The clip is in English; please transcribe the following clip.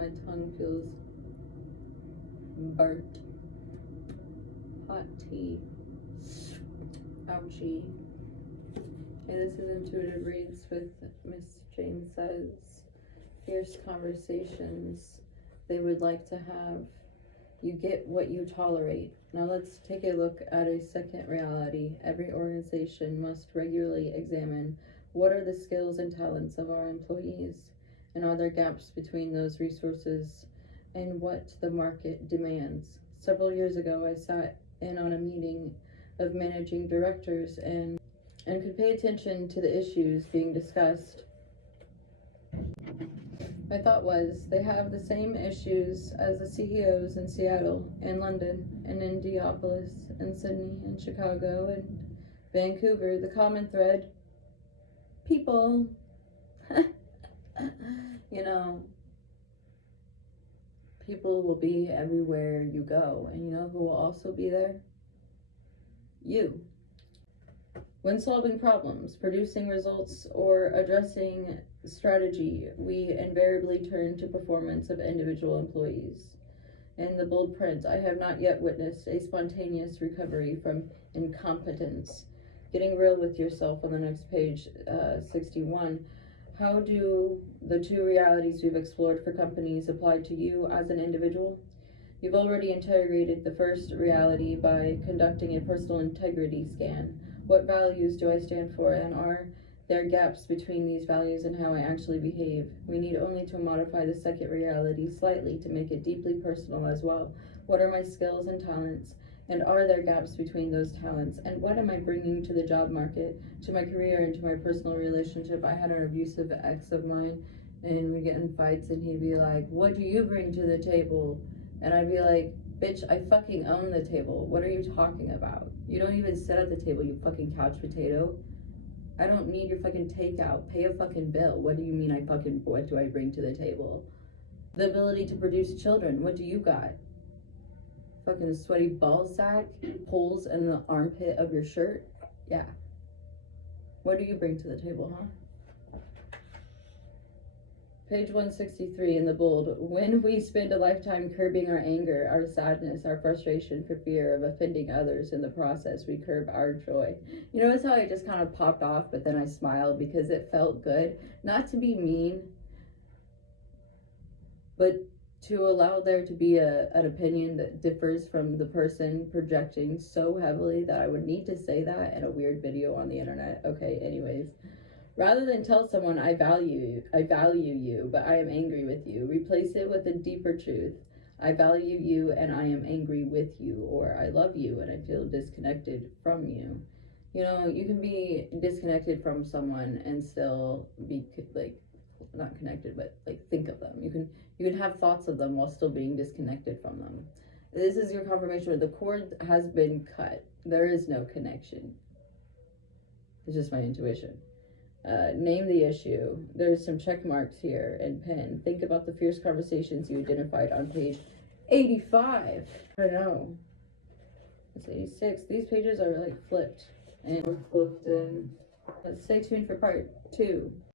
My tongue feels burnt. Hot tea. Ouchie. Hey, this is Intuitive Reads with Miss Jane Says. Fierce conversations they would like to have. You get what you tolerate. Now let's take a look at a second reality. Every organization must regularly examine what are the skills and talents of our employees, and are there gaps between those resources and what the market demands. Several years ago, I sat in on a meeting of managing directors and could pay attention to the issues being discussed. My thought was, they have the same issues as the CEOs in Seattle and London and Indianapolis and Sydney and Chicago and Vancouver. The common thread, people. You know, people will be everywhere you go, and you know who will also be there? You. When solving problems, producing results, or addressing strategy, we invariably turn to performance of individual employees. In the bold print, I have not yet witnessed a spontaneous recovery from incompetence. Getting real with yourself on the next page, 61. How do the two realities we've explored for companies apply to you as an individual? You've already interrogated the first reality by conducting a personal integrity scan. What values do I stand for, and are there gaps between these values and how I actually behave? We need only to modify the second reality slightly to make it deeply personal as well. What are my skills and talents, and are there gaps between those talents? And what am I bringing to the job market, to my career, and to my personal relationship? I had an abusive ex of mine, and we'd get in fights, and he'd be like, what do you bring to the table? And I'd be like, bitch, I fucking own the table. What are you talking about? You don't even sit at the table, you fucking couch potato. I don't need your fucking takeout. Pay a fucking bill. What do you mean what do I bring to the table? The ability to produce children. What do you got? Fucking sweaty ball sack? Holes in the armpit of your shirt? Yeah. What do you bring to the table, huh? Page 163 in the bold. When we spend a lifetime curbing our anger, our sadness, our frustration for fear of offending others in the process, we curb our joy. You notice how I just kind of popped off, but then I smiled because it felt good. Not to be mean, but to allow there to be an opinion that differs from the person projecting so heavily that I would need to say that in a weird video on the internet. Okay, anyways. Rather than tell someone I value you, but I am angry with you, replace it with a deeper truth. I value you and I am angry with you, or I love you and I feel disconnected from you. You know, you can be disconnected from someone and still be like not connected, but like think of them. You can have thoughts of them while still being disconnected from them. This is your confirmation. The cord has been cut. There is no connection. It's just my intuition. Name the issue. There's some check marks here and pen. Think about the fierce conversations you identified on page 85. I don't know. It's 86. These pages are like flipped and flipped in. Stay tuned for part 2.